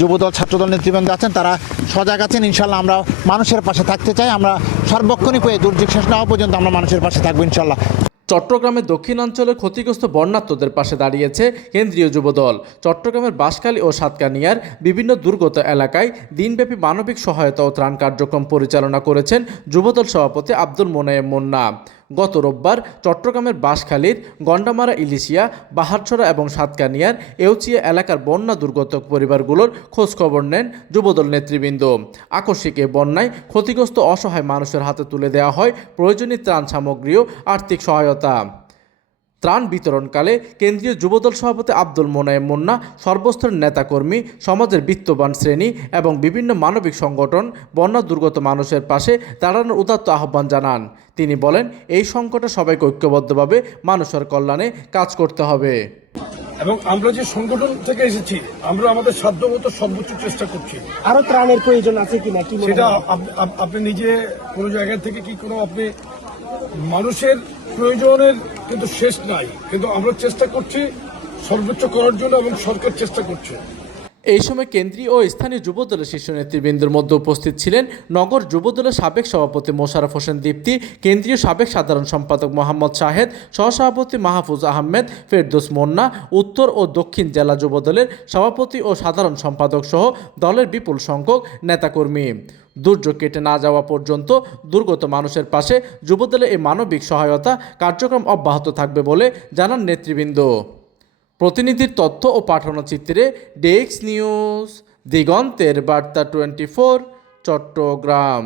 যুবদল ছাত্রদল নেতৃবৃন্দ আছেন, তারা সজাগ আছেন। ইনশাল্লাহ আমরা মানুষের পাশে থাকতে চাই। আমরা সর্বক্ষণই পেয়ে দুর্যোগ শেষ না হওয়া পর্যন্ত আমরা মানুষের পাশে থাকবো ইনশাল্লাহ। চট্টগ্রামের দক্ষিণাঞ্চলের ক্ষতিগ্রস্ত বন্যার্তদের পাশে দাঁড়িয়েছে কেন্দ্রীয় যুবদল। চট্টগ্রামের বাঁশখালী ও সাতকানিয়ার বিভিন্ন দুর্গত এলাকায় দিনব্যাপী মানবিক সহায়তা ও ত্রাণ কার্যক্রম পরিচালনা করেছেন যুবদল সভাপতি আব্দুল মোনায়েম মুন্না। গত রোববার চট্টগ্রামের বাঁশখালীর গন্ডামারা, ইলিশিয়া, বাহারছড়া এবং সাতকানিয়ার এউচিয়া এলাকার বন্যা দুর্গত পরিবারগুলোর খোঁজখবর নেন যুবদল নেতৃবৃন্দ। আকস্মিক এ বন্যায় ক্ষতিগ্রস্ত অসহায় মানুষের হাতে তুলে দেওয়া হয় প্রয়োজনীয় ত্রাণ সামগ্রী ও আর্থিক সহায়তা। ত্রাণ বিতরণকালে কেন্দ্রীয় যুবদল সভাপতি আব্দুল মোনায়েম মুন্না সর্বস্তরের নেতাকর্মী, সমাজের বিত্তবান শ্রেণী এবং বিভিন্ন মানবিক সংগঠন বন্যা দুর্গত মানুষের পাশে দাঁড়ানোর উদাত্ত আহ্বান জানান। তিনি বলেন, এই সংকটে সবাইকে ঐক্যবদ্ধভাবে মানুষের কল্যাণে কাজ করতে হবে। এবং আমরা যে সংগঠন থেকে এসেছি, আমরা আমাদের সাধ্যমতো সর্বোচ্চ চেষ্টা করছি। আরো ত্রাণের প্রয়োজন আছে কিনা কি সেটা আপনি নিজে কোনো জায়গা থেকে কি কোনো আপনি মানুষের প্রয়োজনের কিন্তু শেষ নাই, কিন্তু আমরা চেষ্টা করছি সর্বোচ্চ করার জন্য এবং সরকার চেষ্টা করছে। এই সময় কেন্দ্রীয় ও স্থানীয় যুবদলের শীর্ষ নেতৃবৃন্দের মধ্যে উপস্থিত ছিলেন নগর যুবদলের সাবেক সভাপতি মোশাররফ হোসেন দীপ্তি, কেন্দ্রীয় সাবেক সাধারণ সম্পাদক মোহাম্মদ শাহেদ, সহসভাপতি মাহফুজ আহমেদ, ফেরদৌস মুন্না, উত্তর ও দক্ষিণ জেলা যুবদলের সভাপতি ও সাধারণ সম্পাদক সহ দলের বিপুল সংখ্যক নেতাকর্মী। দুর্যোগ কেটে না যাওয়া পর্যন্ত দুর্গত মানুষের পাশে যুবদলের এই মানবিক সহায়তা কার্যক্রম অব্যাহত থাকবে বলে জানান নেতৃবৃন্দ। প্রতিনিধির তথ্য ও পাঠানো চিত্রে ডেস্ক নিউজ, দিগন্তের বার্তা 24, চট্টগ্রাম।